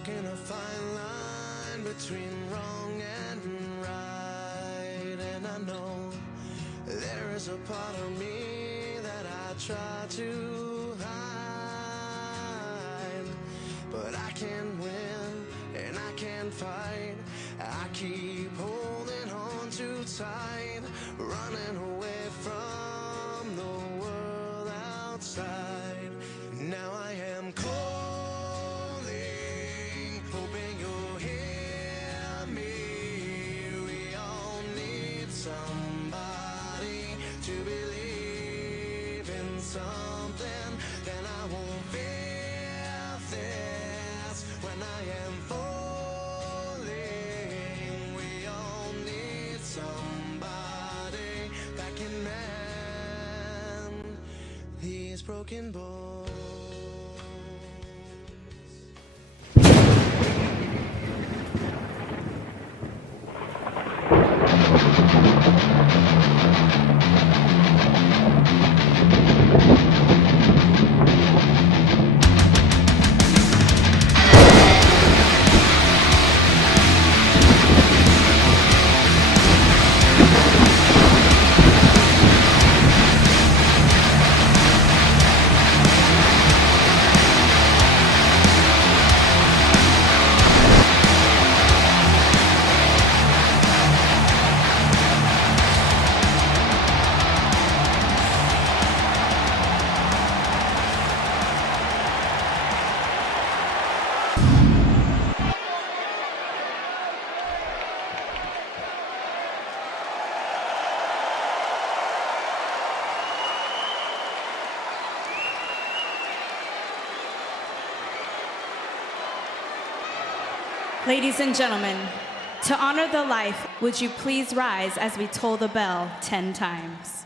walking a fine line between wrong and right, and I know there is a part of me that I try to hide, but I can't win and I can't fight. I keep holding on too tight, running away from the world outside. Now I am calling, hoping you'll hear me. We all need somebody to believe in something. Then I won't fear this when I am falling. We all need somebody that can mend these broken bones. Ladies and gentlemen, to honor the life, would you please rise as we toll the bell 10 times?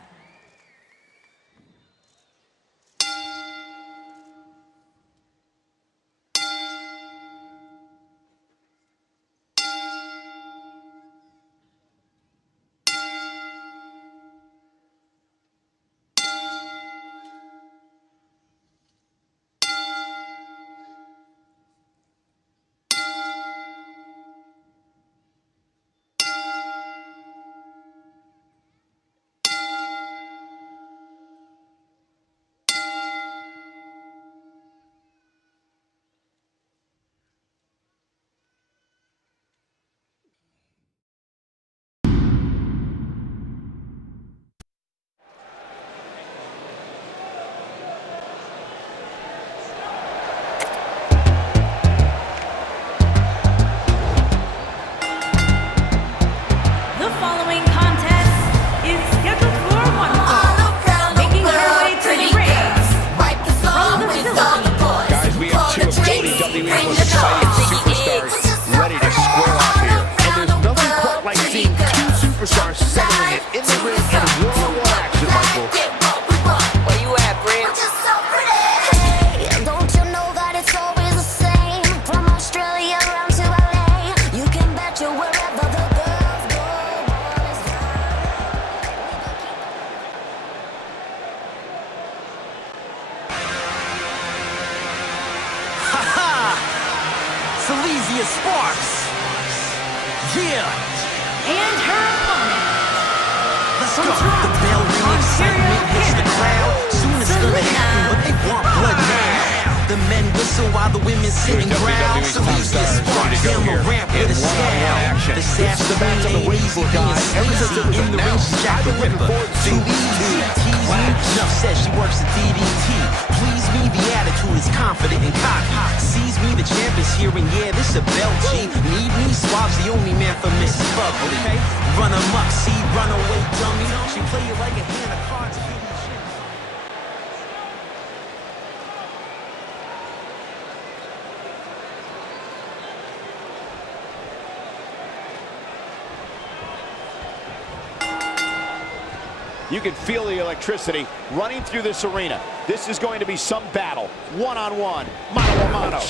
Superstars settling it in the ring and one-on-one action, Michael. Where you at, Brent? Hey, don't you know that it's always the same? From Australia around to LA, you can bet you wherever the girls go, boys Ha-ha! Silesia Sparks! Yeah! And her opponent. Let's go. The bell ring, excitement hits the crowd. Soon it's gonna happen, but they want blood now. The men whistle while the women sit and growl. Silesia Sparks down the ramp with a scowl. The sassy ladies being sleazy in the ring. She's Jack the Ripper. Too easy, tease me. Enough says she works at DDT. Please me, the attitude is confident and cocky. Sees me, the champ is here, and yeah, this a belt G. Need me, Swab's the only man for Mrs. Bubbly. Run amok, see, run away, dummy. She play you like a hand of cards. You can feel the electricity running through this arena. This is going to be some battle, one-on-one, mano-a-mano.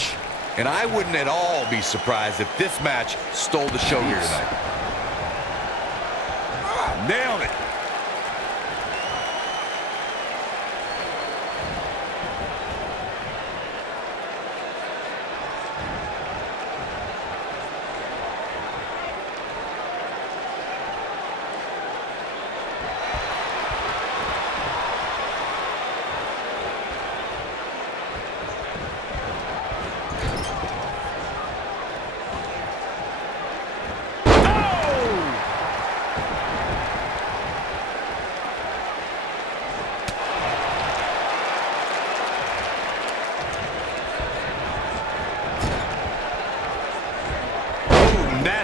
And I wouldn't at all be surprised if this match stole the show here tonight. Nailed it.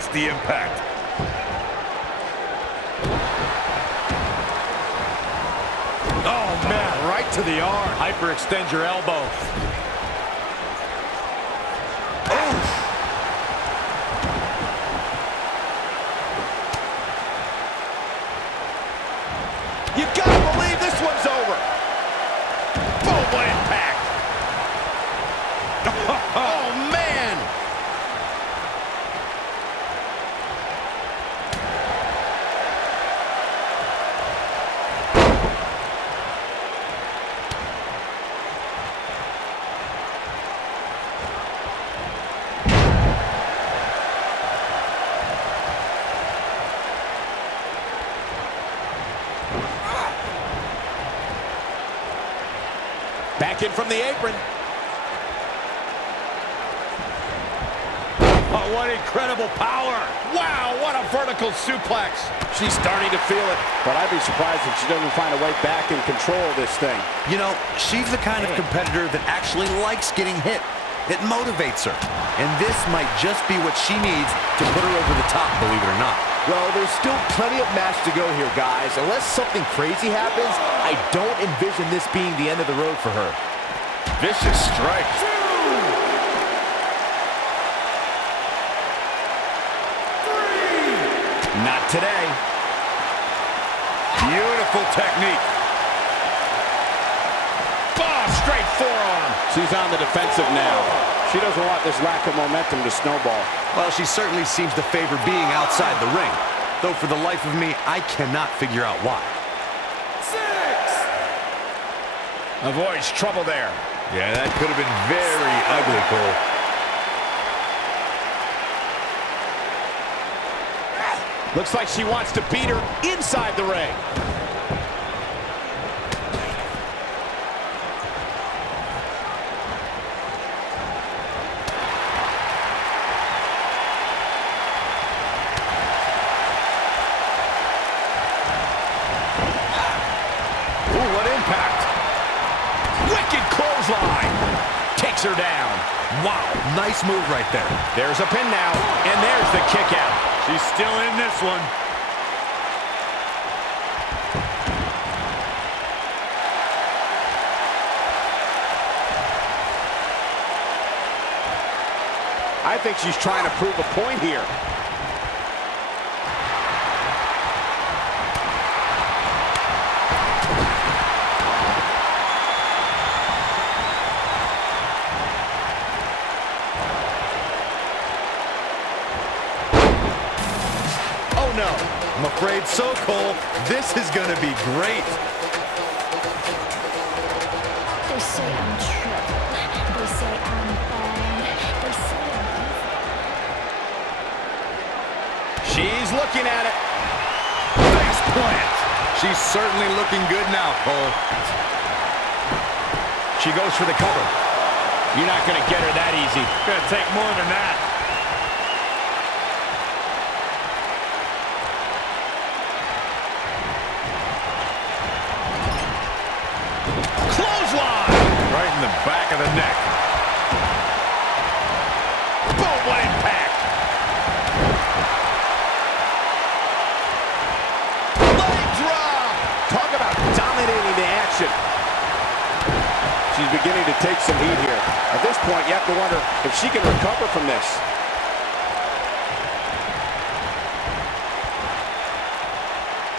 nasty impact. Oh, man, right to the arm. Hyperextend your elbow. You gotta believe this one's over. Boom, what impact. Oh, man. Back in from the apron. Oh, what incredible power. Wow, what a vertical suplex. She's starting to feel it, but I'd be surprised if she doesn't find a way back in control of this thing. You know, she's the kind of competitor that actually likes getting hit. It motivates her. And this might just be what she needs to put her over the top, believe it or not. Well, there's still plenty of match to go here, guys. Unless something crazy happens, I don't envision this being the end of the road for her. Vicious strike. Not today. Beautiful technique. Oh, straight forearm. She's on the defensive now. She doesn't want this lack of momentum to snowball. Well, she certainly seems to favor being outside the ring. Though for the life of me, I cannot figure out why. Avoids trouble there. Yeah, that could have been very ugly, Cole. Looks like she wants to beat her inside the ring. Ooh, what impact. Wicked clothesline. Takes her down. Wow, nice move right there. There's a pin now, and there's the kick out. She's still in this one. I think she's trying to prove a point here. Oh no. I'm afraid so, Cole. This is going to be great. They say I'm trouble. They say I'm bad. They say She's looking at it. Face plant. She's certainly looking good now, Cole. She goes for the cover. You're not going to get her that easy. Gonna take more than that. Clothesline! Right in the back of the neck. Boom, what impact! Leg drop! Talk about dominating the action. She's beginning to take some heat here. At this point, you have to wonder if she can recover from this.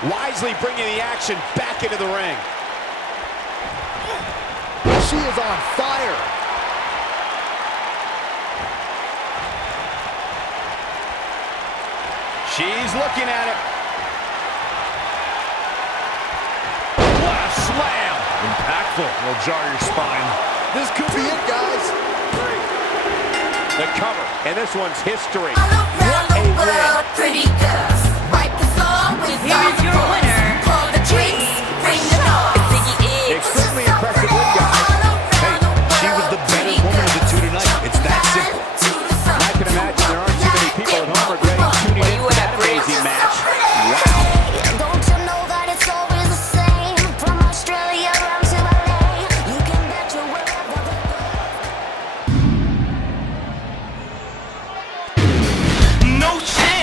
Wisely bringing the action back into the ring. She is on fire. She's looking at it. What a slam. Impactful. Will jar your spine. This could be it, guys. The cover, and this one's history. what a win. Pretty girls, wipe the floor with Here is your winner, Pour the drinks, bring the noise. Extremely impressive win, guys. Hey, she was the better woman of the two tonight. It's that simple. I can imagine there aren't too many people at home regretting tuning in for that amazing match. Wow. Don't you know that it's always the same? From Australia around to LA, you can bet your wherever the No chance.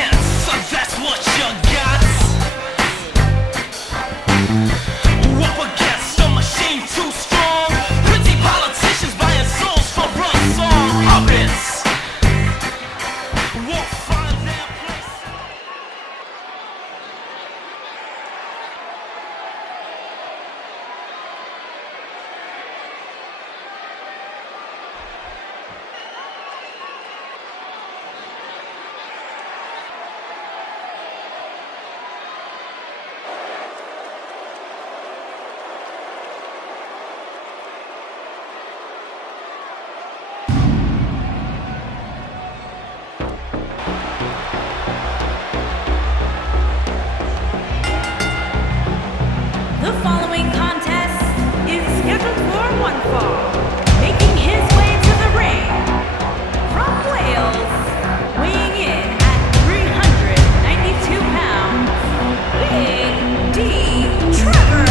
The following contest is scheduled for one fall. Making his way to the ring from Wales, weighing in at 392 pounds, Big D. Trevor.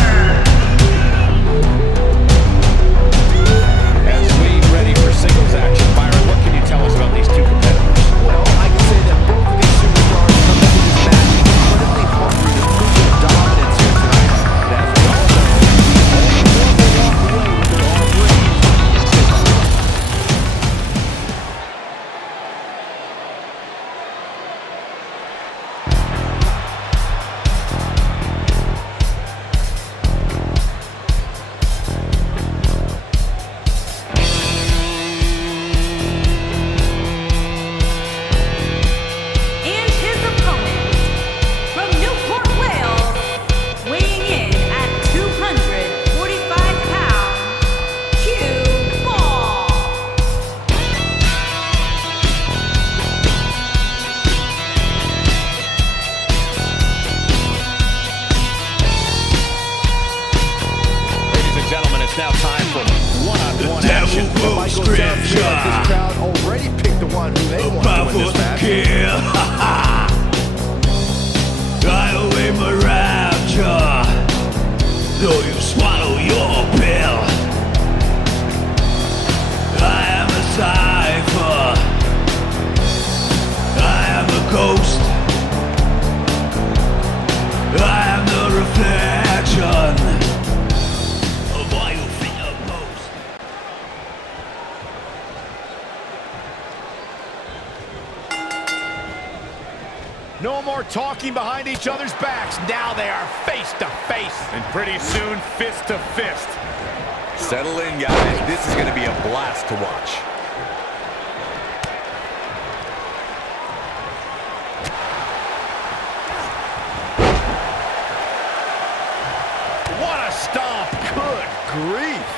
As we ready for singles action, Byron, what can you tell us about these two competitors? Well, I can say that both of these superstars come into this match incredibly hungry to prove their dominance here tonight. And as we all know, only one will walk away with their arm raised is victory. And his opponent from Newport, Wales, weighing in at 245 pounds, Cue Ball. Ladies and gentlemen, it's now time for one-on-one action. Michael Jones feels like this crowd already picked the one who they want to win this match. I away my rapture, though you swallow your pill. I am a cipher, I am a ghost, I am the reflection of what you fear most. No more talking behind each other's backs. Now they are face to face. And pretty soon, fist to fist. Settle in, guys. This is going to be a blast to watch. What a stomp. Good grief.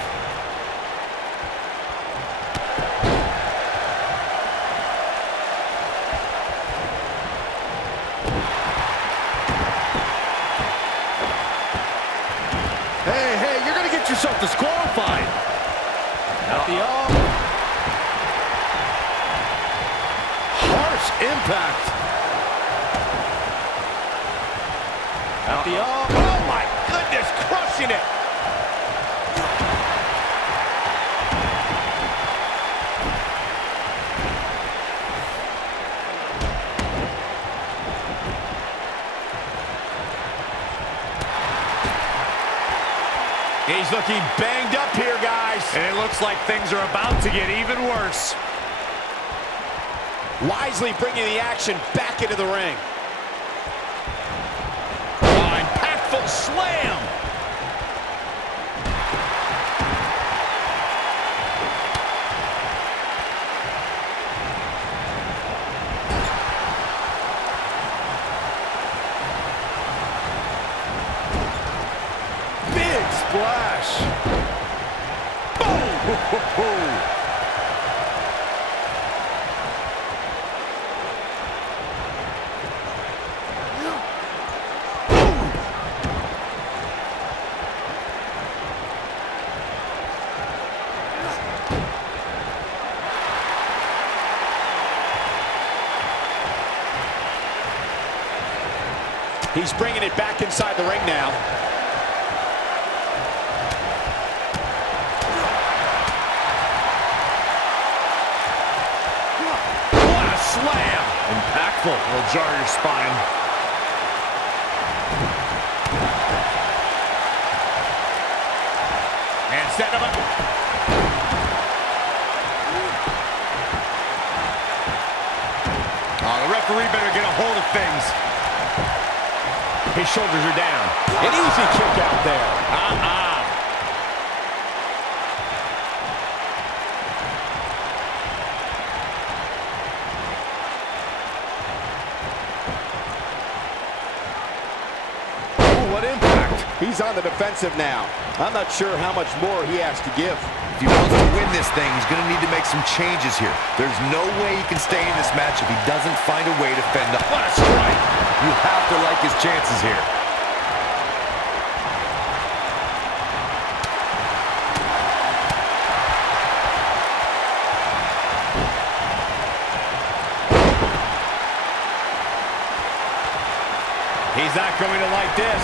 Hey, you're going to get yourself disqualified. At the arm. Harsh impact. At the arm. Oh my goodness, crushing it. He's looking banged up here, guys. And it looks like things are about to get even worse. Wisely bringing the action back into the ring. Oh, impactful slam. Big splash. Boom. He's bringing it back inside the ring now. What a slam! Impactful. Will jar your spine. And set him up. Oh, the referee better get a hold of things. His shoulders are down. An easy kick out there. Oh, what impact. He's on the defensive now. I'm not sure how much more he has to give. If he wants to win this thing, he's going to need to make some changes here. There's no way he can stay in this match if he doesn't find a way to fend off. What a strike! You have to like his chances here. He's not going to like this.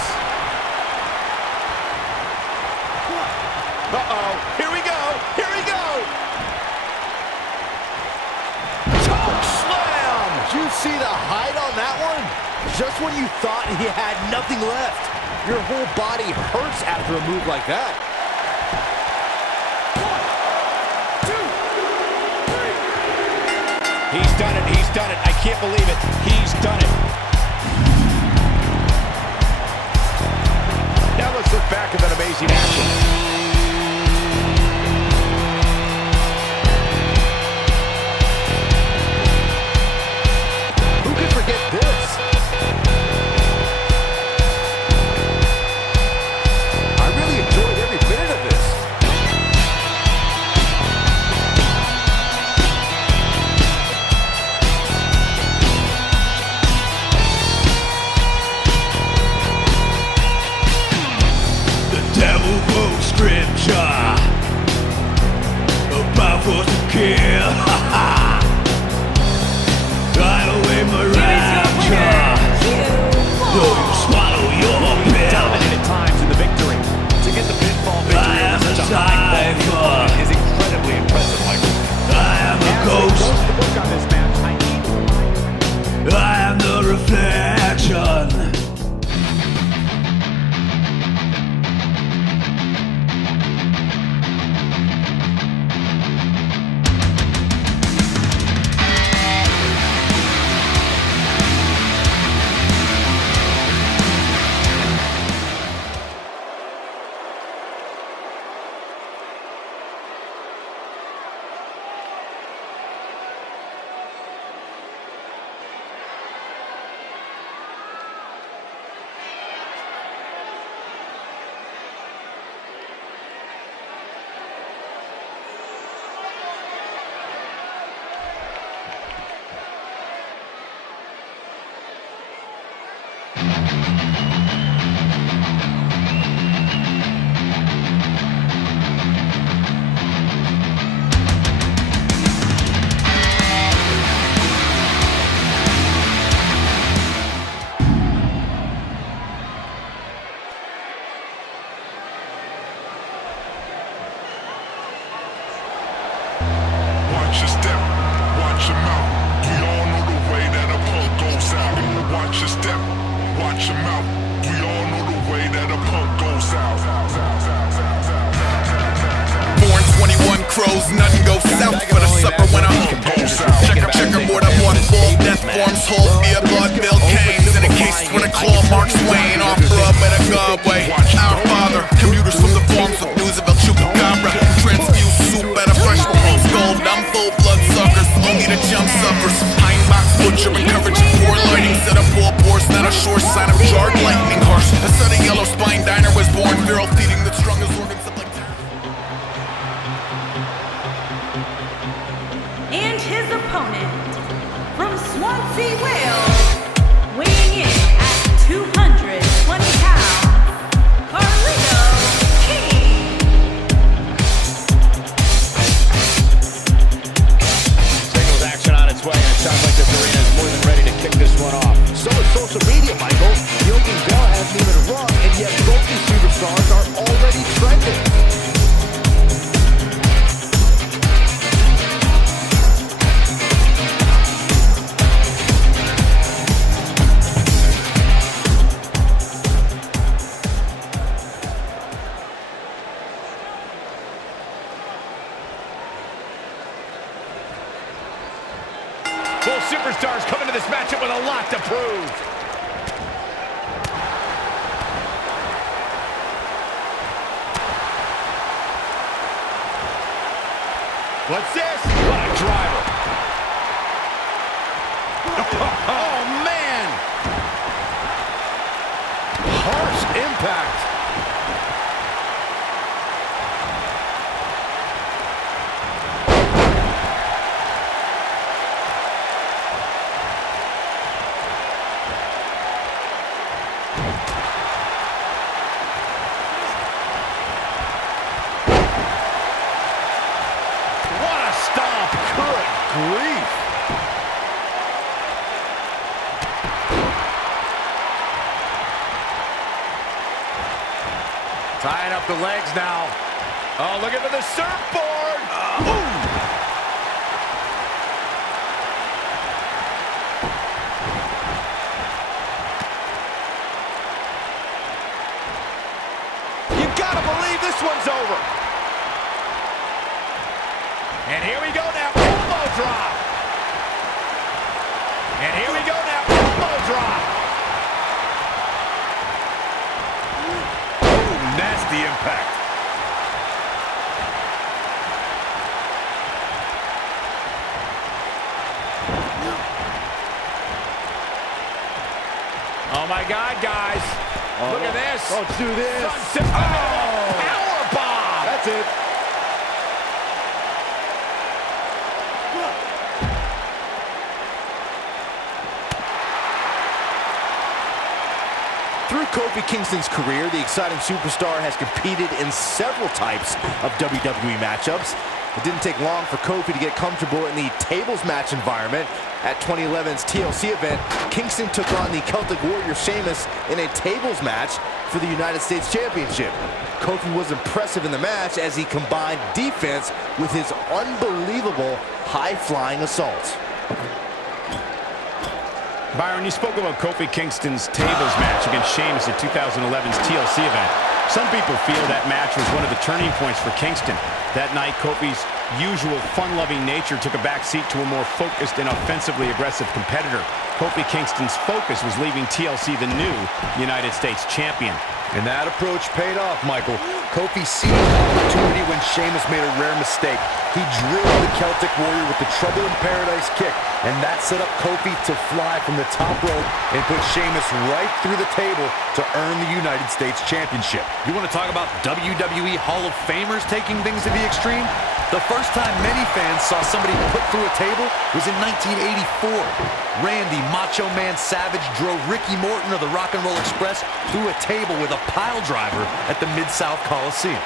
Uh-oh. Here we go. Here we go. Choke slam. Did you see the height on that one? Just when you thought he had nothing left. Your whole body hurts after a move like that. 1, 2, 3. He's done it. He's done it. I can't believe it. He's done it. Now let's look back at that amazing action. Who could forget this? I really enjoyed every minute of this. Devil quote scripture about force to kill. Drive away my rapture. No, you swallow your pill. Dominated times in the victory. To get the pinfall victory over such a high quality opponent is incredibly impressive, Michael. I am a ghost. I am the reflection. Watch your step, watch your mouth. We all know the way that a punk goes out. Watch your step, watch your mouth. We all know the way that a punk goes out. Born 21 crows, nothing goes south for the supper when a hunk goes out. Checkerboard, I'm on full death forms, hold me a blood bill canes. In a case when a claw marks Wayne, offer up at a godway. Our Father, commuters from the farms with news about chupacabra. Transfuse soup at a fresh home's gold. I'm full blood suckers, only the jump suffers. Hindbox butcher, encouraging poor lighting. Set up all pores, not a sure sign of jarred lightning. Harsh, a sunny yellow spine diner was born. Virile feeding the strongest organs of like And his opponent, from Swansea, Wales, weighing in at 220 pounds, Carlito King. Singles action on its way, and it sounds like this arena is more than ready to kick this one off. So is social media, Michael. Yogi Bell hasn't even run, and yet both these superstars are already trending. Both superstars come into this matchup with a lot to prove. What's this? What a driver. Oh, man. Harsh impact. Tying up the legs now. Oh, looking for the surfboard. Ooh. You gotta believe this one's over. And here we go now, elbow drop. And here we go now, elbow drop. Ooh, nasty impact. Oh my God, guys. Look at this. Let's do this. Power bomb. That's it. Through Kofi Kingston's career, the exciting superstar has competed in several types of WWE matchups. It didn't take long for Kofi to get comfortable in the tables match environment. At 2011's TLC event, Kingston took on the Celtic Warrior Sheamus in a tables match for the United States Championship. Kofi was impressive in the match as he combined defense with his unbelievable high-flying assaults. Byron, you spoke about Kofi Kingston's tables match against Sheamus at 2011's TLC event. Some people feel that match was one of the turning points for Kingston. That night, Kofi's usual fun-loving nature took a back seat to a more focused and offensively aggressive competitor. Kofi Kingston's focus was leaving TLC the new United States champion. And that approach paid off, Michael. Kofi seized the opportunity when Sheamus made a rare mistake. He drilled the Celtic Warrior with the Trouble in Paradise kick, and that set up Kofi to fly from the top rope and put Sheamus right through the table to earn the United States Championship. You want to talk about WWE Hall of Famers taking things to the extreme? The first time many fans saw somebody put through a table was in 1984. Randy Macho Man Savage drove Ricky Morton of the Rock and Roll Express through a table with a pile driver at the Mid-South Coliseum.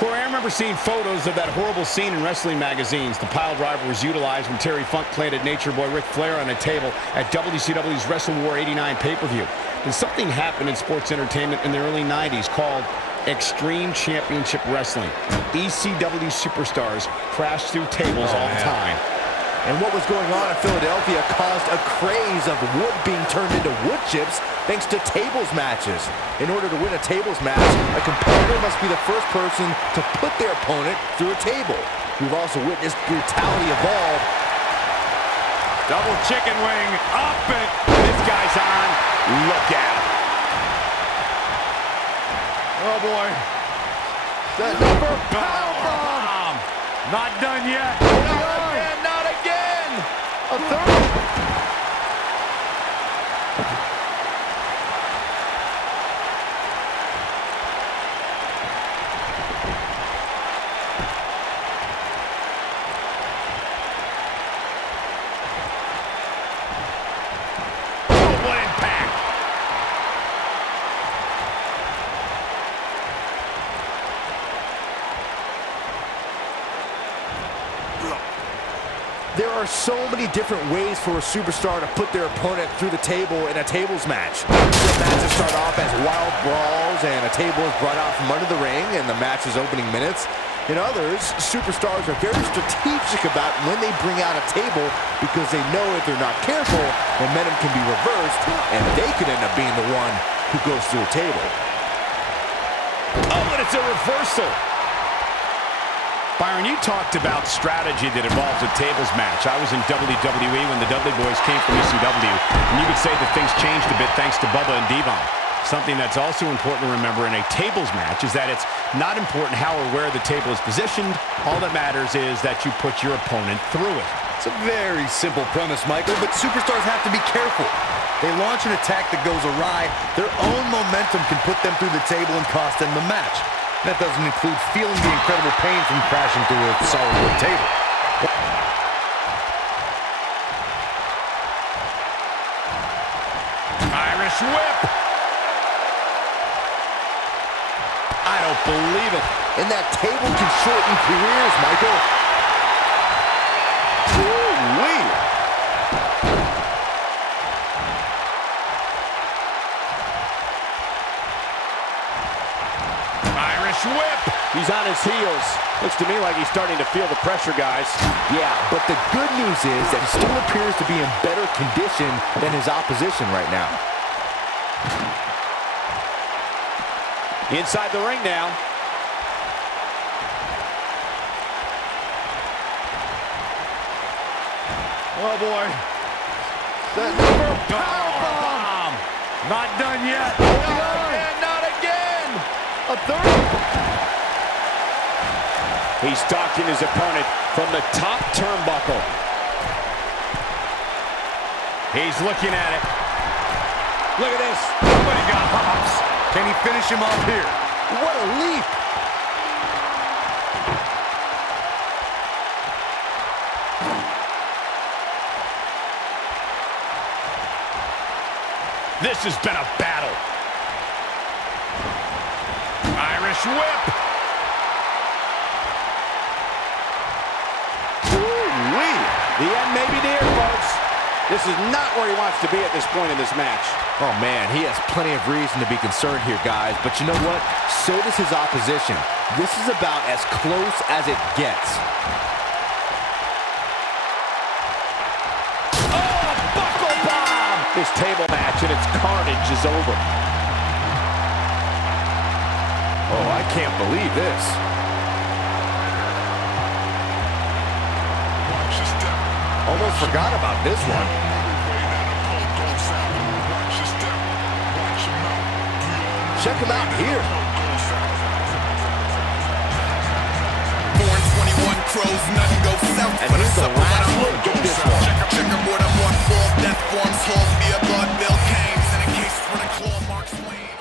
Corey, I remember seeing photos of that horrible scene in wrestling magazines. The pile driver was utilized when Terry Funk planted Nature Boy Ric Flair on a table at WCW's Wrestle War 89 pay-per-view. And something happened in sports entertainment in the early 90s called Extreme Championship Wrestling. ECW superstars crashed through tables all the time. And what was going on in Philadelphia caused a craze of wood being turned into wood chips thanks to tables matches. In order to win a tables match, a competitor must be the first person to put their opponent through a table. We've also witnessed brutality evolve. Double chicken wing up and this guy's on. Look out. Oh boy. That number powerbomb. Not done yet. Not again. A third. What impact. There are so many different ways for a superstar to put their opponent through the table in a tables match. Some matches start off as wild brawls and a table is brought out from under the ring in the match's opening minutes. In others, superstars are very strategic about when they bring out a table because they know if they're not careful, momentum can be reversed and they could end up being the one who goes through a table. Oh, and it's a reversal. Byron, you talked about strategy that involves a tables match. I was in WWE when the Dudley Boys came from ECW, and you could say that things changed a bit thanks to Bubba and Devon. Something that's also important to remember in a tables match is that it's not important how or where the table is positioned. All that matters is that you put your opponent through it. It's a very simple premise, Michael, but superstars have to be careful. They launch an attack that goes awry, their own momentum can put them through the table and cost them the match. That doesn't include feeling the incredible pain from crashing through a solid wood table. Irish whip. I don't believe it. And that table can shorten careers, Michael. Woo-wee. Irish whip. He's on his heels. Looks to me like he's starting to feel the pressure, guys. Yeah, but the good news is that he still appears to be in better condition than his opposition right now. Inside the ring now. Oh, boy. Powerbomb. Not done yet. And not again. A third. He's stalking his opponent from the top turnbuckle. He's looking at it. Look at this. Somebody got hops. Can he finish him off here? What a leap. This has been a battle. Irish whip. Ooh-wee. The end may be near, folks. This is not where he wants to be at this point in this match. Oh, man, he has plenty of reason to be concerned here, guys. But you know what? So does his opposition. This is about as close as it gets. Oh, buckle bomb! This table match and its carnage is over. Oh, I can't believe this. Almost forgot about this one. Check him out here. 421 crows, nothing goes south. And here's the last look at this one. Checkerboard, I'm on full death forms, hold me a blood bill canes, and in case for the claw marks Wayne.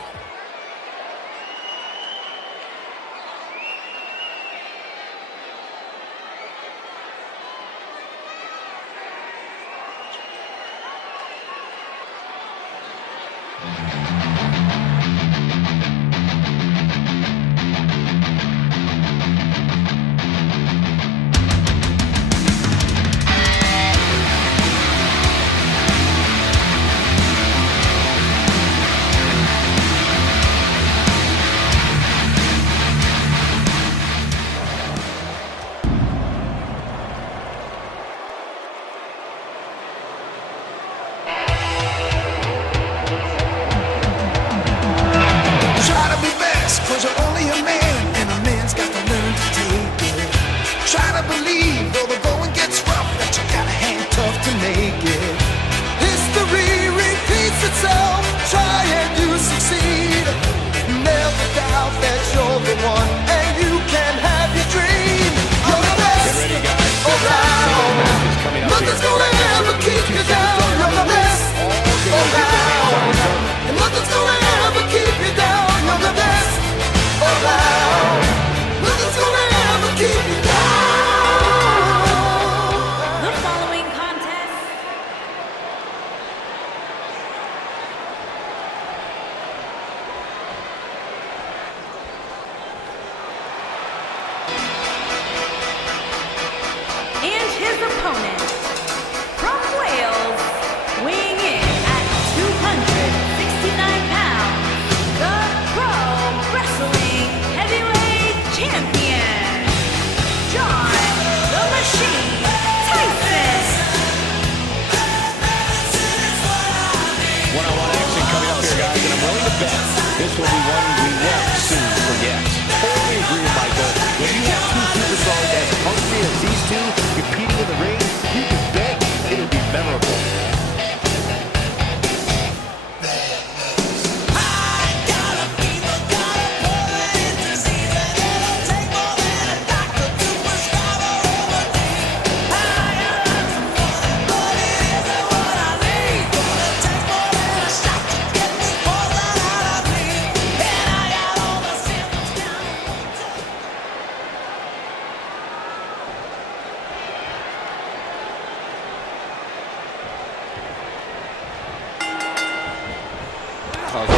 This will be one we won't soon forget. Totally agree, Michael. When you have two superstars as hungry as these two competing in the ring, you can bet it'll be memorable.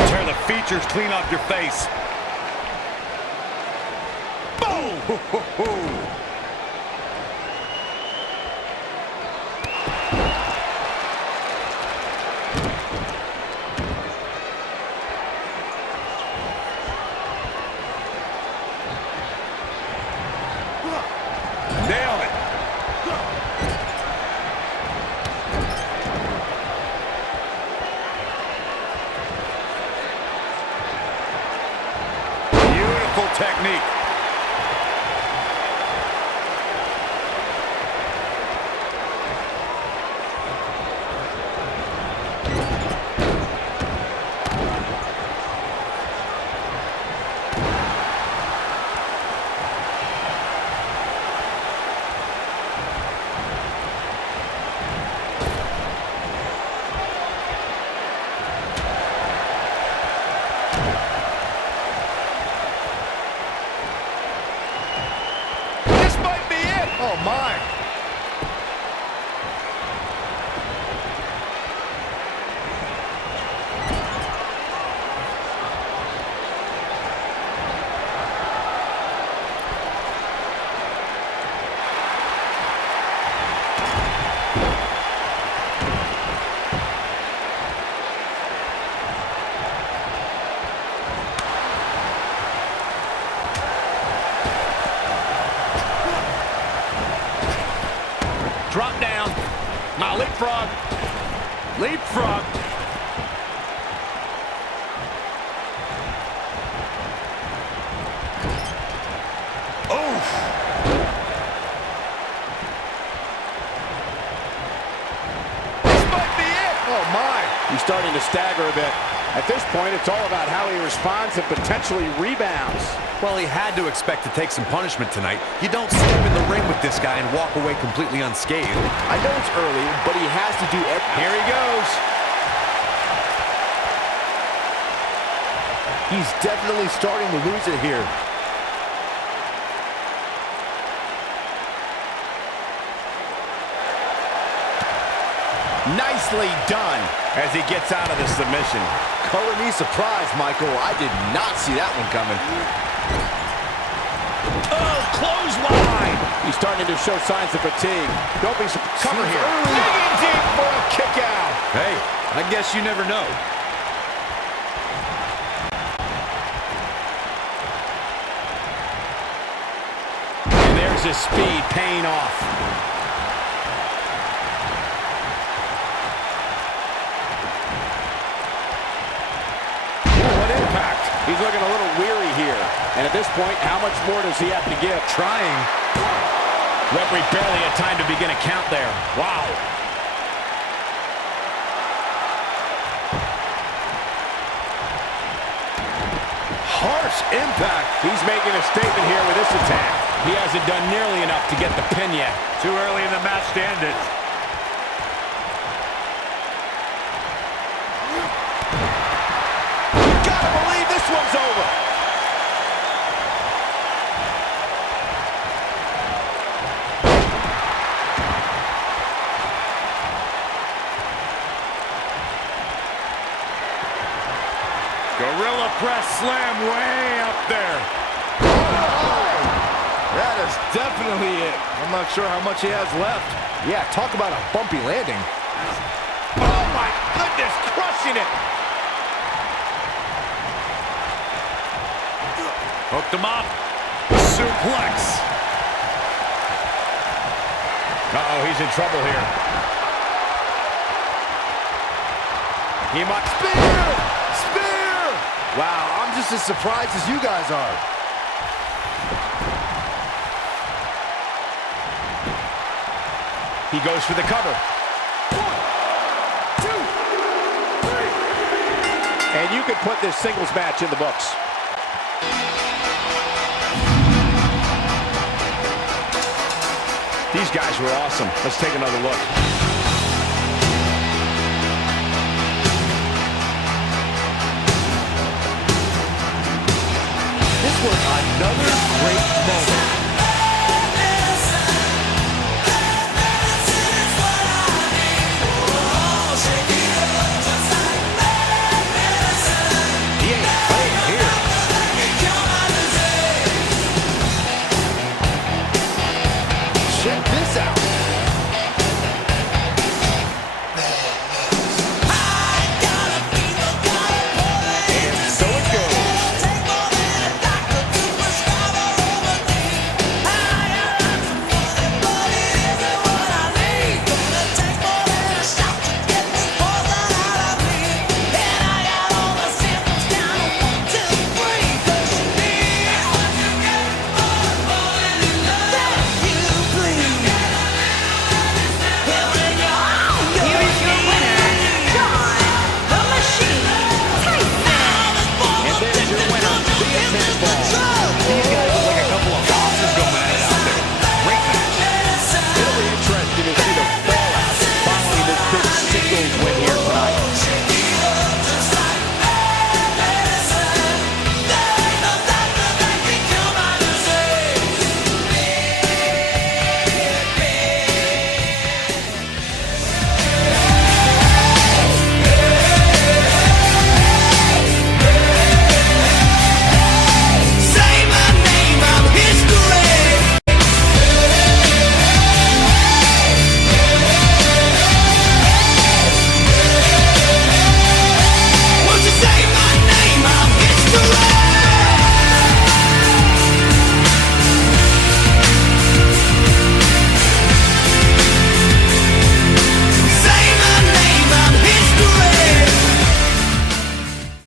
Tear the features clean off your face. Boom! technique. Oh, my. Drop down. Now leapfrog. Leapfrog. Oof. This might be it. Oh, my. He's starting to stagger a bit. At this point, it's all about how he responds and potentially rebounds. Well, he had to expect to take some punishment tonight. You don't step in the ring with this guy and walk away completely unscathed. I know it's early, but he has to do everything. Here he goes. He's definitely starting to lose it here. Nicely done as he gets out of the submission. Color me surprised, Michael. I did not see that one coming. Oh, clothesline! He's starting to show signs of fatigue. Don't be surprised. Cover here. Digging deep for a kick out. Hey, I guess you never know. And there's his speed paying off. He's looking a little weary here. And at this point, how much more does he have to give? Trying. Referee barely had time to begin a count there. Wow. Harsh impact. He's making a statement here with this attack. He hasn't done nearly enough to get the pin yet. Too early in the match to end it. This one's over. Gorilla press slam way up there. Oh, that is definitely it. I'm not sure how much he has left. Yeah, talk about a bumpy landing. Oh, my goodness, crushing it. Hooked him up. Suplex. Uh-oh, he's in trouble here. He might... Spear! Spear! Wow, I'm just as surprised as you guys are. He goes for the cover. 1, 2, 3. And you can put this singles match in the books. These guys were awesome. Let's take another look. This was another great moment.